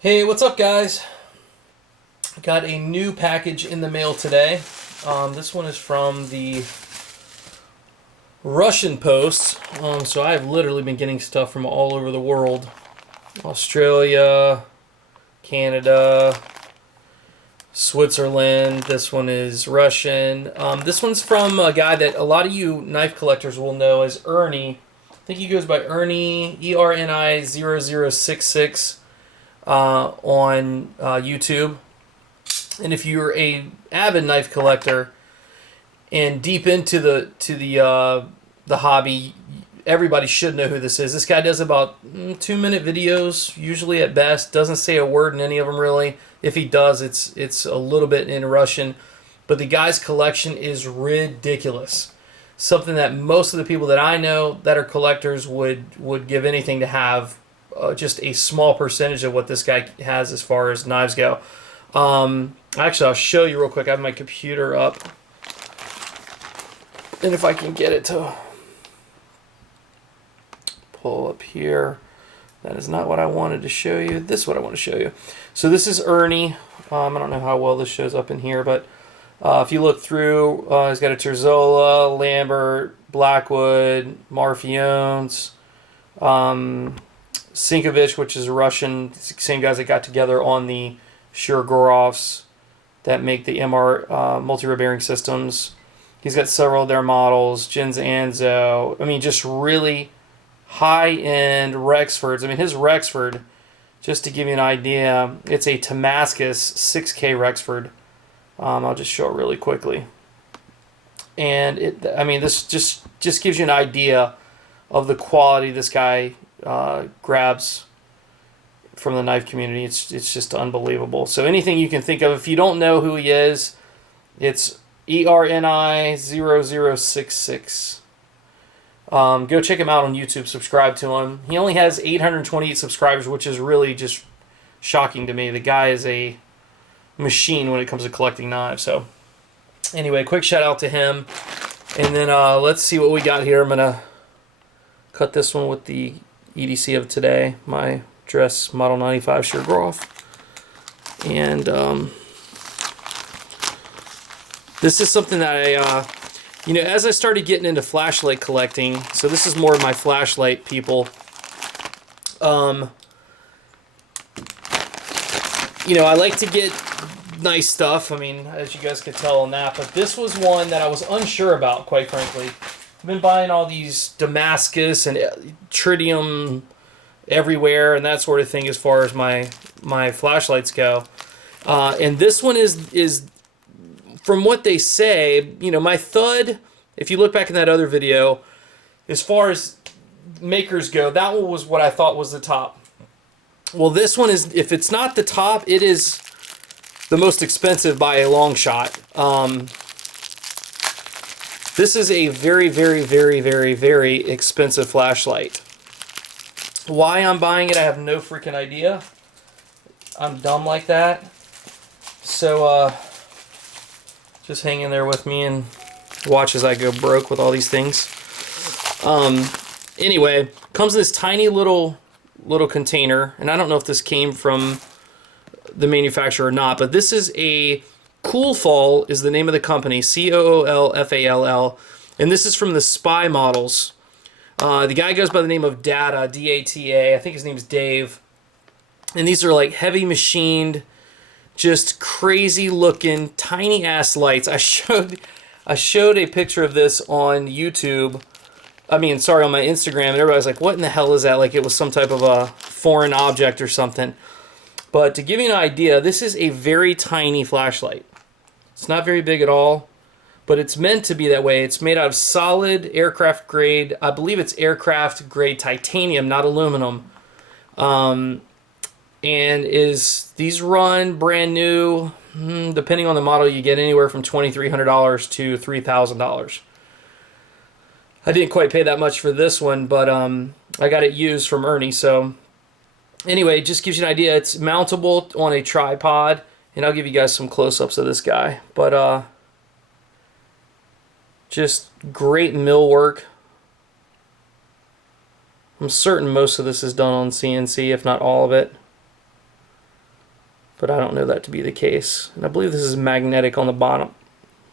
Hey, what's up, guys? Got a new package in the mail today. This one is from the Russian Post. So I've literally been getting stuff from all over the world: Australia, Canada, Switzerland. This one is Russian. This one's from a guy that a lot of you knife collectors will know as Ernie. I think he goes by Ernie, ERNI 0066 on YouTube. And if you're a avid knife collector and deep into the hobby, everybody should know who this is. This guy does about 2-minute videos, usually at best. Doesn't say a word in any of them really. If he does, it's a little bit in Russian. But the guy's collection is ridiculous. Something that most of the people that I know that are collectors would give anything to have. Just a small percentage of what this guy has as far as knives go. Actually, I'll show you real quick. I have my computer up, and if I can get it to pull up here. That is not what I wanted to show you. This is what I want to show you. So this is Ernie. I don't know how well this shows up in here, but if you look through, he's got a Terzola, Lambert, Blackwood, Marfiones, Sinkovich, which is a Russian, same guys that got together on the Shirgorovs that make the MR multi-rod bearing systems. He's got several of their models, Jins Anzo. I mean, just really high-end Rexfords. I mean, his Rexford, just to give you an idea, it's a Damascus 6K Rexford. I'll just show it really quickly. And I mean, this just gives you an idea of the quality this guy grabs from the knife community. It's just unbelievable. So anything you can think of, if you don't know who he is, it's ERNI 0066. Go check him out on YouTube. Subscribe to him. He only has 828 subscribers, which is really just shocking to me. The guy is a machine when it comes to collecting knives. So anyway, quick shout out to him. And then let's see what we got here. I'm gonna cut this one with the EDC of today, my Dress Model 95 Shirgoff. And this is something that I, as I started getting into flashlight collecting, so this is more of my flashlight people. I like to get nice stuff. I mean, as you guys could tell on that, but this was one that I was unsure about, quite frankly. I've been buying all these Damascus and tritium everywhere and that sort of thing as far as my flashlights go. And this one is from what they say, my Thud, if you look back in that other video, as far as makers go, that one was what I thought was the top. Well, this one is, if it's not the top, it is the most expensive by a long shot. This is a very, very, very, very, very expensive flashlight. Why I'm buying it, I have no freaking idea. I'm dumb like that. So, just hang in there with me and watch as I go broke with all these things. Anyway, comes in this tiny little container, and I don't know if this came from the manufacturer or not, but this is a Coolfall is the name of the company, Coolfall, and this is from the Spy models. The guy goes by the name of Data, D-A-T-A. I think his name is Dave. And these are like heavy machined, just crazy looking, tiny ass lights. I showed a picture of this on YouTube. On my Instagram, and everybody's like, what in the hell is that? Like it was some type of a foreign object or something. But to give you an idea, this is a very tiny flashlight. It's not very big at all, but it's meant to be that way. It's made out of solid aircraft grade, I believe it's aircraft grade titanium, not aluminum. And these run brand new, depending on the model, you get anywhere from $2,300 to $3,000. I didn't quite pay that much for this one, but I got it used from Ernie. So anyway, it just gives you an idea. It's mountable on a tripod, and I'll give you guys some close-ups of this guy. But just great mill work. I'm certain most of this is done on CNC, if not all of it. but I don't know that to be the case. And I believe this is magnetic on the bottom,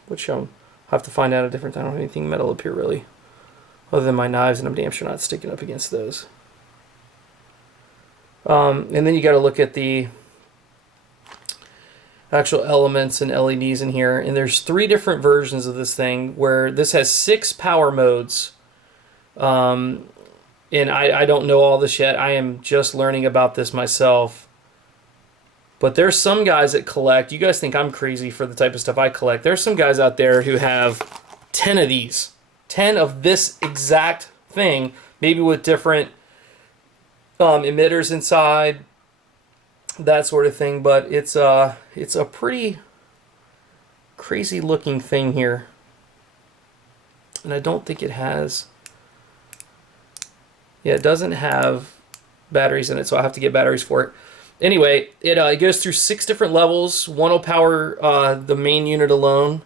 which I'll have to find out a different time. I don't have anything metal up here really, other than my knives, and I'm damn sure not sticking up against those. And then you got to look at the actual elements and LEDs in here, and there's 3 different versions of this thing, where this has 6 power modes. And I don't know all this yet. I am just learning about this myself. But there's some guys that collect. You guys think I'm crazy for the type of stuff I collect. There's some guys out there who have 10 of these. 10 of this exact thing, maybe with different emitters inside, that sort of thing. But it's a pretty crazy looking thing here. And I don't think it has... Yeah, it doesn't have batteries in it, so I have to get batteries for it. Anyway, it goes through 6 different levels. One will power the main unit alone.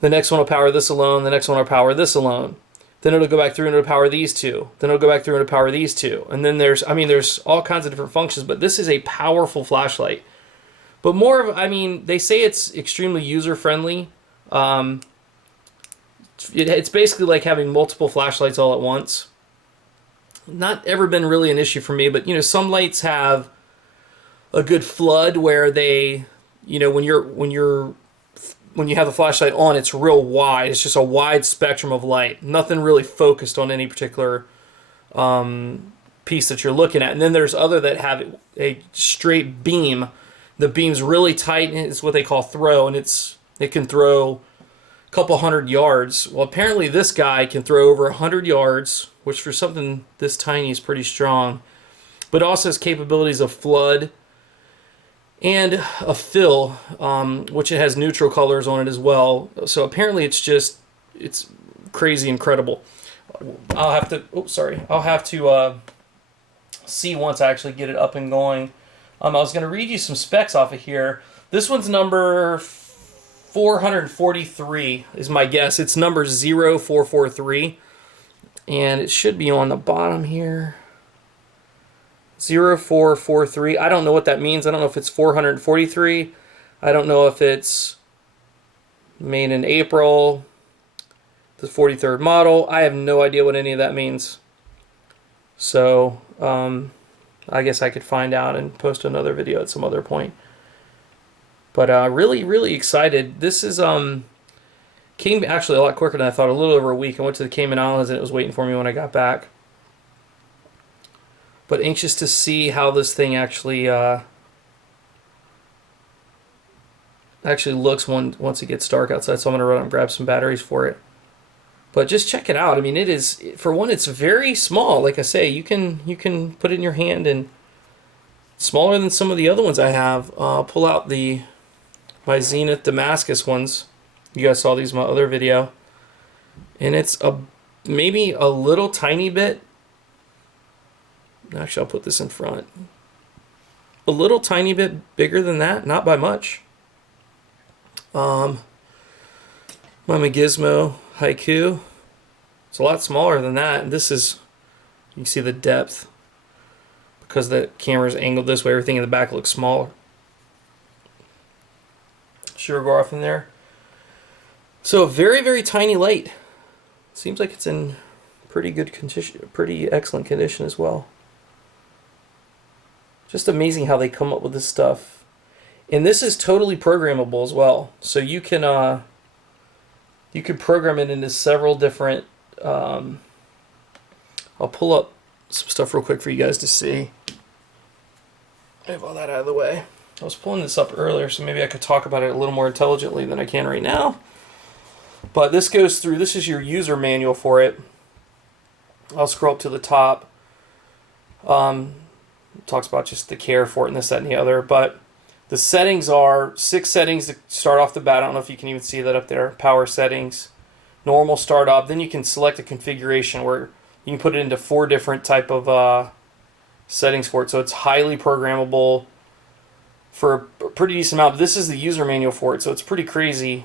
The next one will power this alone. The next one will power this alone. Then it'll go back through and it'll power these 2. Then it'll go back through and it'll power these 2. And then there's all kinds of different functions, but this is a powerful flashlight. But more of, they say it's extremely user-friendly. It's basically like having multiple flashlights all at once. Not ever been really an issue for me, but some lights have a good flood where they, when you have the flashlight on, it's real wide. It's just a wide spectrum of light. Nothing really focused on any particular piece that you're looking at. And then there's other that have a straight beam. The beam's really tight, and it's what they call throw, and it can throw a couple 100 yards. Well, apparently this guy can throw over 100 yards, which for something this tiny is pretty strong, but also has capabilities of flood and a fill, which it has neutral colors on it as well. So apparently it's crazy incredible. I'll have to see once I actually get it up and going. I was going to read you some specs off of here. This one's number 443 is my guess. It's number 0443. And it should be on the bottom here. 0443. I don't know what that means. I don't know if it's 443. I don't know if it's made in April. The 43rd model. I have no idea what any of that means. So, I guess I could find out and post another video at some other point. But really, really excited. This is came actually a lot quicker than I thought. A little over a week. I went to the Cayman Islands and it was waiting for me when I got back. But anxious to see how this thing actually looks once it gets dark outside. So I'm gonna run out and grab some batteries for it. But just check it out. It is, for one, it's very small. Like I say, you can put it in your hand, and smaller than some of the other ones I have. I'll pull out my Zenith Damascus ones. You guys saw these in my other video, and it's maybe a little tiny bit. Actually, I'll put this in front. A little tiny bit bigger than that, not by much. My Gizmo Haiku. It's a lot smaller than that. This is, you can see the depth because the camera's angled this way. Everything in the back looks smaller. Sure, go off in there. So a very, very tiny light. Seems like it's in pretty good condition, pretty excellent condition as well. Just amazing how they come up with this stuff. And this is totally programmable as well. So you can program it into several different. I'll pull up some stuff real quick for you guys to see. I have all that out of the way. I was pulling this up earlier, so maybe I could talk about it a little more intelligently than I can right now. But this goes through, this is your user manual for it. I'll scroll up to the top. Talks about just the care for it and this, that, and the other. But the settings are 6 settings to start off the bat. I don't know if you can even see that up there. Power settings, normal, startup. Then you can select a configuration where you can put it into 4 different type of settings for it. So it's highly programmable for a pretty decent amount. But this is the user manual for it, so it's pretty crazy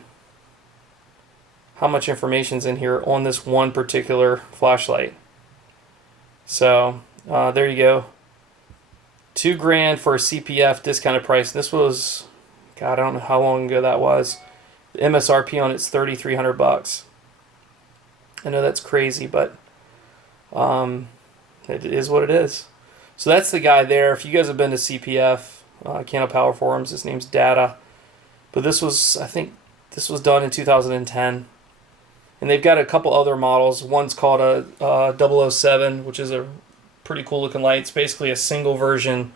how much information's in here on this one particular flashlight. So there you go. $2,000 for a CPF discounted price. This was, God, I don't know how long ago that was. The MSRP on it's $3,300. I know that's crazy, but it is what it is. So that's the guy there. If you guys have been to CPF, Cano Power Forums, his name's Data. But this was, I think, this was done in 2010. And they've got a couple other models. One's called a 007, which is a pretty cool looking light. It's basically a single version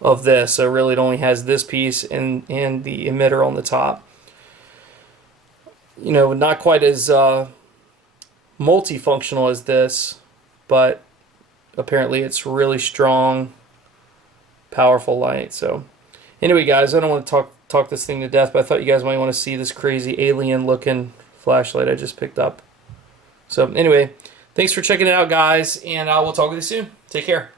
of this. So really it only has this piece and the emitter on the top. You know, not quite as multifunctional as this, but apparently it's really strong, powerful light. So anyway, guys, I don't want to talk this thing to death, but I thought you guys might want to see this crazy alien looking flashlight I just picked up. So anyway, thanks for checking it out, guys, and we'll talk with you soon. Take care.